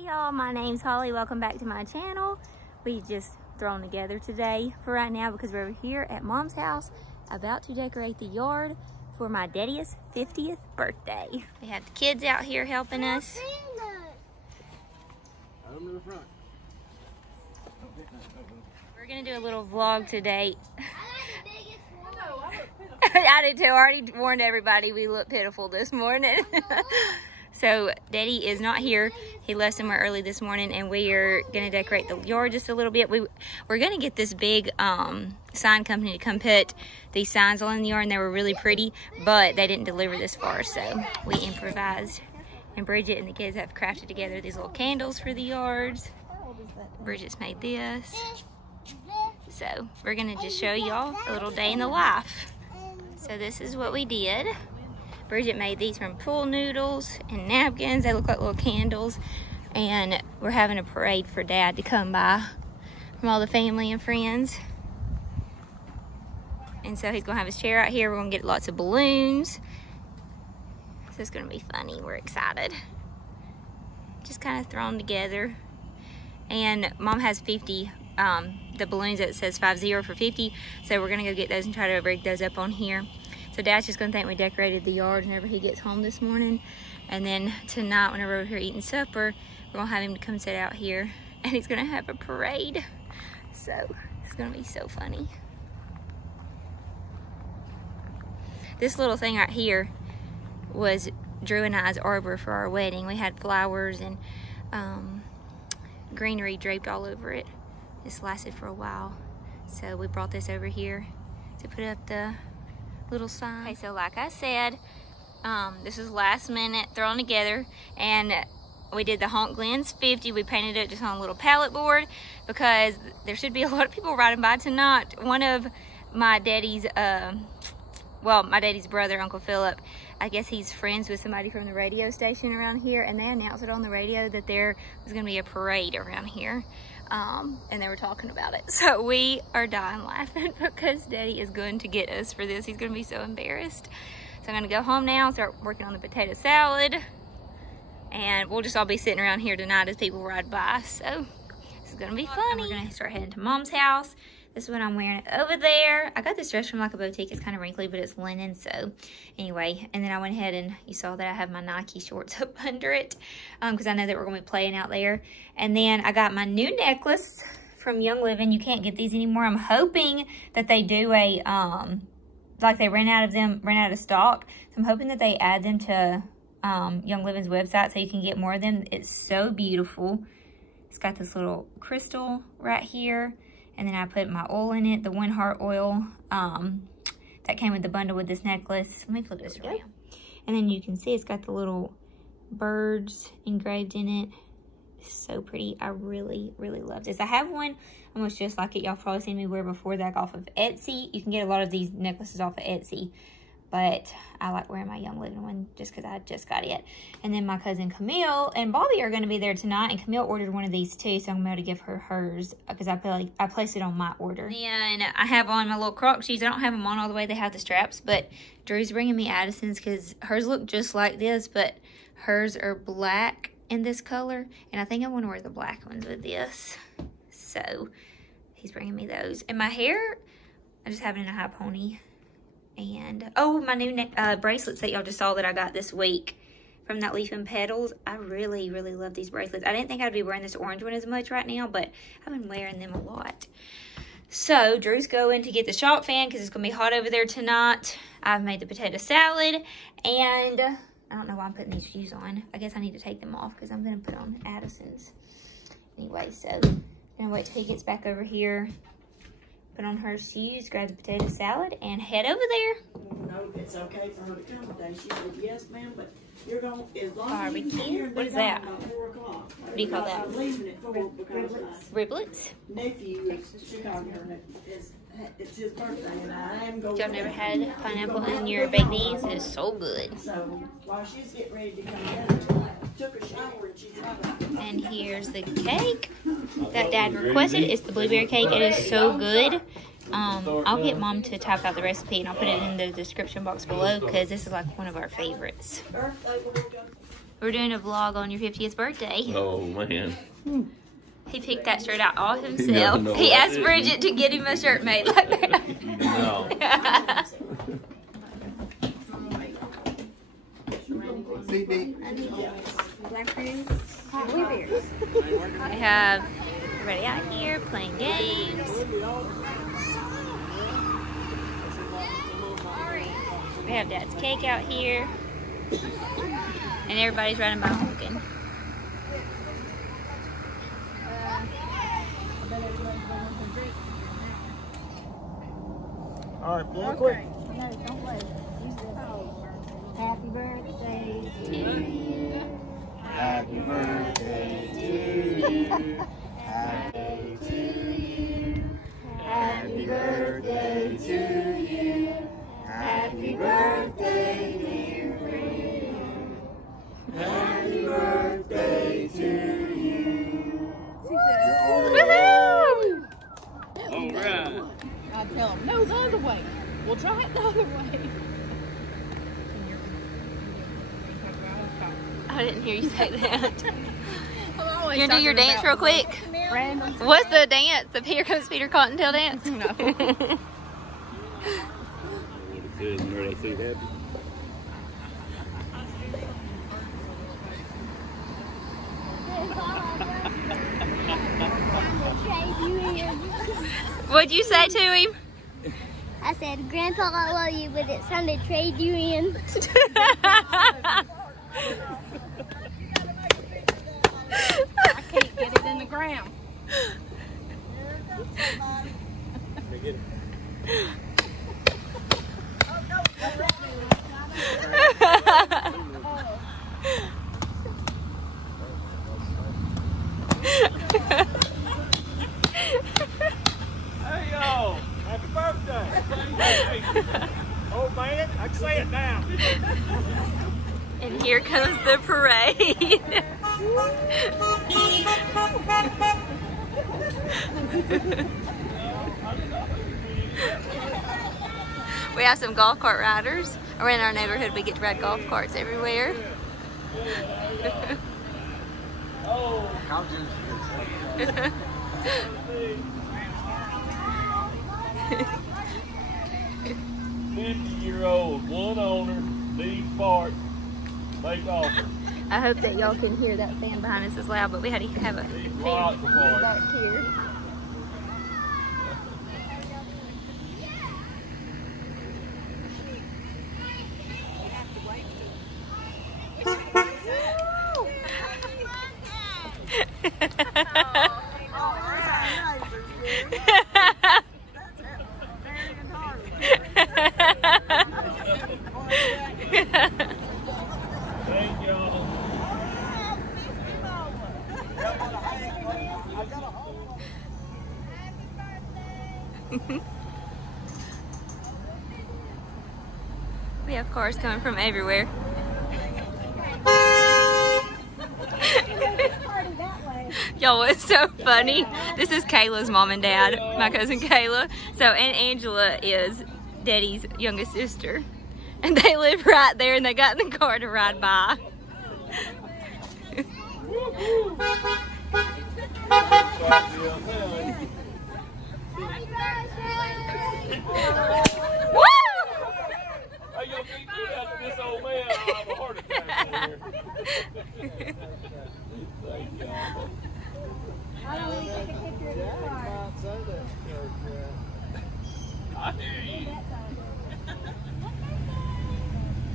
Hey y'all, my name's Holly. Welcome back to my channel. We just thrown together today for right now because we're over here at Mom's house about to decorate the yard for my daddy's 50th birthday. We have the kids out here helping us. We're gonna do a little vlog today. I did too. I already warned everybody we look pitiful this morning. So Daddy is not here. He left somewhere early this morning, and we are gonna decorate the yard just a little bit. We're gonna get this big sign company to come put these signs all in the yard, and they were really pretty, but they didn't deliver this far, so we improvised. And Bridget and the kids have crafted together these little candles for the yards. Bridget's made this. So we're gonna just show y'all a little day in the life. So this is what we did. Bridget made these from pool noodles and napkins. They look like little candles. And we're having a parade for Dad to come by from all the family and friends. And so he's gonna have his chair out here. We're gonna get lots of balloons. So it's gonna be funny. We're excited. Just kind of thrown together. And Mom has 50, the balloons that says 50 for 50. So we're gonna go get those and try to rig those up on here. So Dad's just gonna think we decorated the yard whenever he gets home this morning. And then tonight, whenever we're here eating supper, we're gonna have him to come sit out here and he's gonna have a parade. So it's gonna be so funny. This little thing right here was Drew and I's arbor for our wedding. We had flowers and greenery draped all over it. This lasted for a while. So we brought this over here to put up the little sign. Okay, so like I said, this was last minute thrown together, and we did the HONK Glenn's 50. We painted it just on a little pallet board because there should be a lot of people riding by tonight. One of my daddy's, well, my daddy's brother, Uncle Philip, I guess he's friends with somebody from the radio station around here, and they announced it on the radio that there was gonna be a parade around here. And they were talking about it. So we are dying laughing because Daddy is going to get us for this. He's gonna be so embarrassed. So I'm gonna go home now and start working on the potato salad. And we'll just all be sitting around here tonight as people ride by. So this is gonna be funny. We're gonna start heading to Mom's house. This is what I'm wearing over there. I got this dress from like a boutique. It's kind of wrinkly, but it's linen. So anyway, and then I went ahead and you saw that I have my Nike shorts up under it because I know that we're going to be playing out there. And then I got my new necklace from Young Living. You can't get these anymore. I'm hoping that they do a, like they ran out of stock. So I'm hoping that they add them to Young Living's website so you can get more of them. It's so beautiful. It's got this little crystal right here. And then I put my oil in it, the One Heart oil that came with the bundle with this necklace. Let me flip this around. And then you can see it's got the little birds engraved in it. It's so pretty. I really, really love this. I have one almost just like it. Y'all probably seen me wear before that off of Etsy. You can get a lot of these necklaces off of Etsy. But I like wearing my Young Living one just because I just got it. And then my cousin Camille and Bobby are going to be there tonight. And Camille ordered one of these too, so I'm going to give her hers because I placed it on my order. And I have on my little Croc shoes. I don't have them on all the way. They have the straps. But Drew's bringing me Addison's because hers look just like this. But hers are black in this color. And I think I want to wear the black ones with this. So he's bringing me those. And my hair, I just have it in a high pony. And, oh, my new bracelets that y'all just saw that I got this week from that Leaf and Petals. I really, really love these bracelets. I didn't think I'd be wearing this orange one as much right now, but I've been wearing them a lot. So, Drew's going to get the shop fan because it's going to be hot over there tonight. I've made the potato salad, and I don't know why I'm putting these shoes on. I guess I need to take them off because I'm going to put on Addison's. Anyway, so, I'm going to wait till he gets back over here. Put on her shoes, grab the potato salad, and head over there. No, it's okay for her to come today. She said, yes, ma'am, but you're going, as long barbecue? As you're what is that? 4 o'clock. What do you call that? I'm leaving at 4 because Riblets? Nephew is Chicago. It's his birthday, and I am going. Y'all never had pineapple in your baked beans? It is so good. So while she's getting ready to come in, I took a shower and she's out. And here's the cake that Dad requested. It's the blueberry cake. It is so good. I'll get Mom to type out the recipe and I'll put it in the description box below because this is like one of our favorites. We're doing a vlog on your 50th birthday. Oh, man. He picked that shirt out all himself. No, he asked Bridget to get him a shirt made like that. No. We have everybody out here playing games. We have Dad's cake out here. And everybody's riding by honking. All right, real quick. No, don't wait. Happy birthday to you. Happy birthday to you. Happy to you. Happy birthday to you. Happy birthday, dear Bree. Happy birthday to you. Woohoo! All right. I tell them, no, the other way. We'll try it the other way. I didn't hear you say that. You You gonna do your dance real quick? What's the dance? The Here Comes Peter Cottontail dance? No. Are they too happy? What'd you say to him? I said, Grandpa, I love you, but it's time to trade you in. I can't get it in the ground. Hey, y'all. Happy birthday. Oh, man. I can say it now. And here comes the parade. We have some golf cart riders. We're in our neighborhood. We get to ride golf carts everywhere. Oh. 50-year-old, one owner, lead part, make offer. I hope that y'all can hear that fan behind us is loud, but we had to have a fan back here. Thank y'all. We have cars coming from everywhere. Y'all, it's so funny. This is Kayla's mom and dad, my cousin Kayla. So, and Angela is Daddy's youngest sister. And they live right there and they got in the car to ride by. Woo! Hey, y'all keep me out of this old man. I'll have a heart attack here. Thank y'all. I don't want to take a picture of your car. I hear you.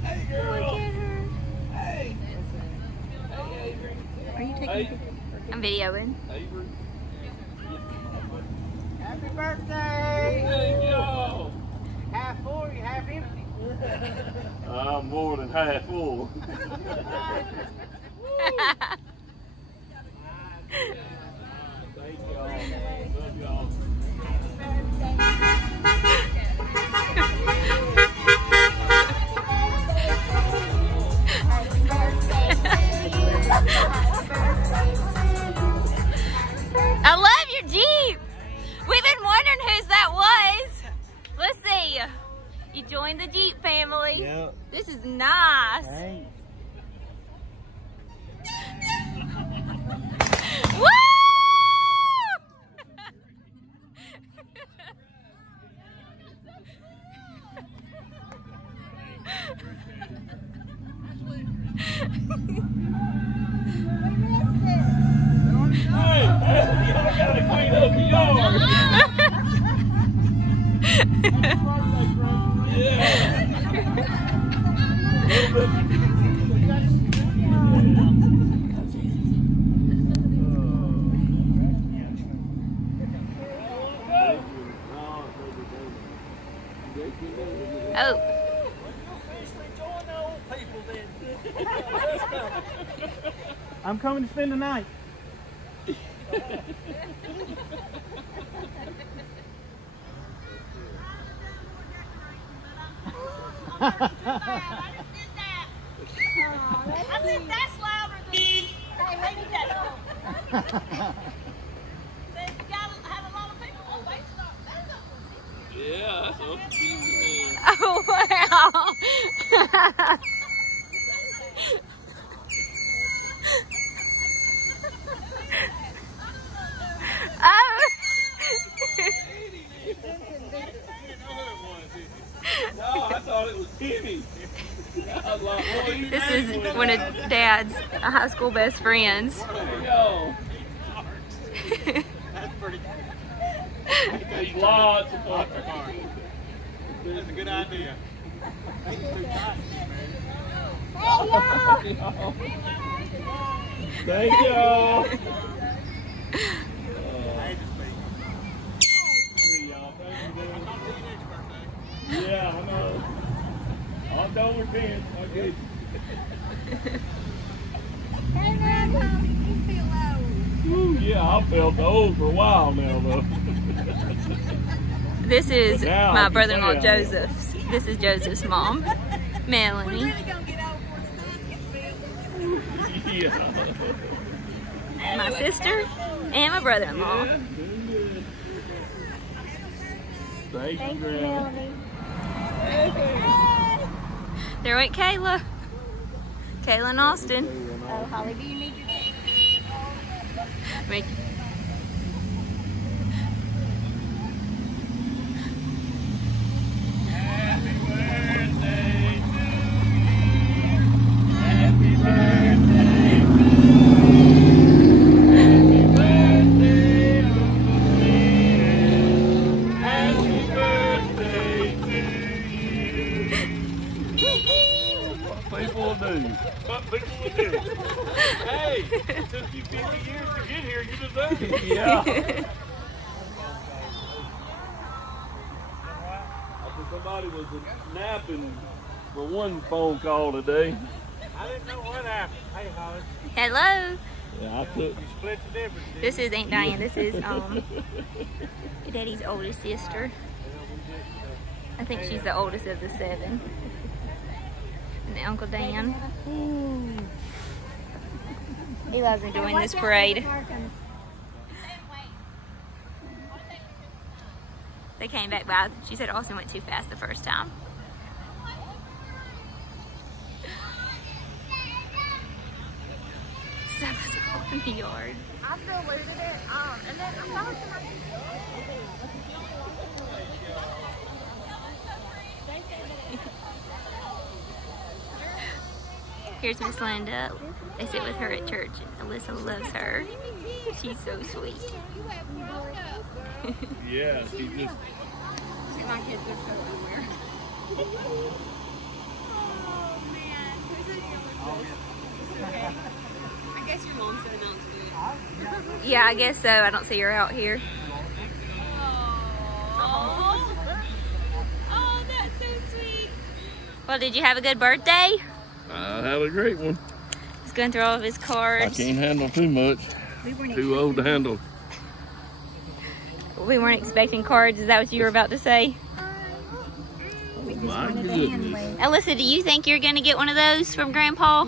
Hey, girl. Hey. Hey, Avery. Are you taking Hey. I'm videoing. Avery. Happy birthday! Thank y'all. Half full, you half empty. I'm more than half full. Thank y'all. Love y'all. I love your Jeep. We've been wondering whose that was. Let's see. You joined the Jeep family. Yep. This is nice. Thanks. want me to spend the night? I think that's louder than. Hey, maybe that. Said you had a lot of people on Facebook. Yeah, that's all. Oh, wow. Oh. No, I thought it was Timmy. I was like, boy, you This made is one. one of Dad's high school best friends. There you go. That's pretty good. There's lots of fun. That's a good idea. Thank y'all. Yeah, I know. I'm done with Ben. Okay. Ooh, yeah, I felt old for a while now, though. This is But now I my can brother-in-law say I am. Joseph's. This is Joseph's mom, Melanie. Yeah. My sister and my brother-in-law. Yeah, doing good. Thank you, Grandma. There went Kayla. Kayla and Austin. Oh, Holly, do you need your Make- Happy birthday to you. Happy birthday to you. Happy birthday, Uncle Peter. Happy birthday to you. What people will do. What people will do. Hey, it took you 50 years to get here. You deserve it. Yeah. Somebody was napping for one phone call today. I didn't know what happened. Hey, Holly, Hello. Yeah, I took. you split the difference. didn't This is Aunt Diane. This is Daddy's oldest sister. I think she's the oldest of the 7. And Uncle Dan. Eli's enjoying this parade. They came back by. She said Austin went too fast the first time. Stuff is all in the yard. I still looted it. And then I saw somebody. Here's Miss Linda. They sit with her at church. Alyssa loves her. She's so sweet. Yeah, she just. My kids are so weird. Oh man, who's in here with this? Okay. I guess your mom said no, it's good. Yeah, I guess so. I don't see her out here. Oh, that's so sweet. Well, did you have a good birthday? I had a great one. He's going through all of his I cards. can't handle too much. Too old to handle. We weren't expecting cards. Is that what you were about to say? My goodness. Alyssa, do you think you're going to get one of those from Grandpa?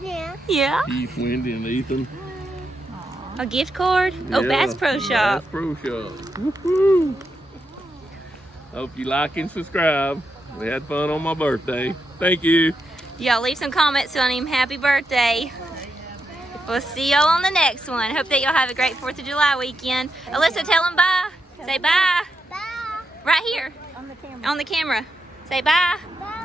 Yeah. Yeah. Keith, Wendy, and Ethan. A gift card? Oh, Yeah, Bass Pro Shop. Bass Pro Shop. Woohoo! Hope you like and subscribe. We had fun on my birthday. Thank you. Y'all leave some comments telling him happy birthday. We'll see y'all on the next one. Hope that y'all have a great 4th of July weekend. Alyssa, tell them bye. Say bye. Bye. Right here. On the camera. On the camera. Say bye. Bye.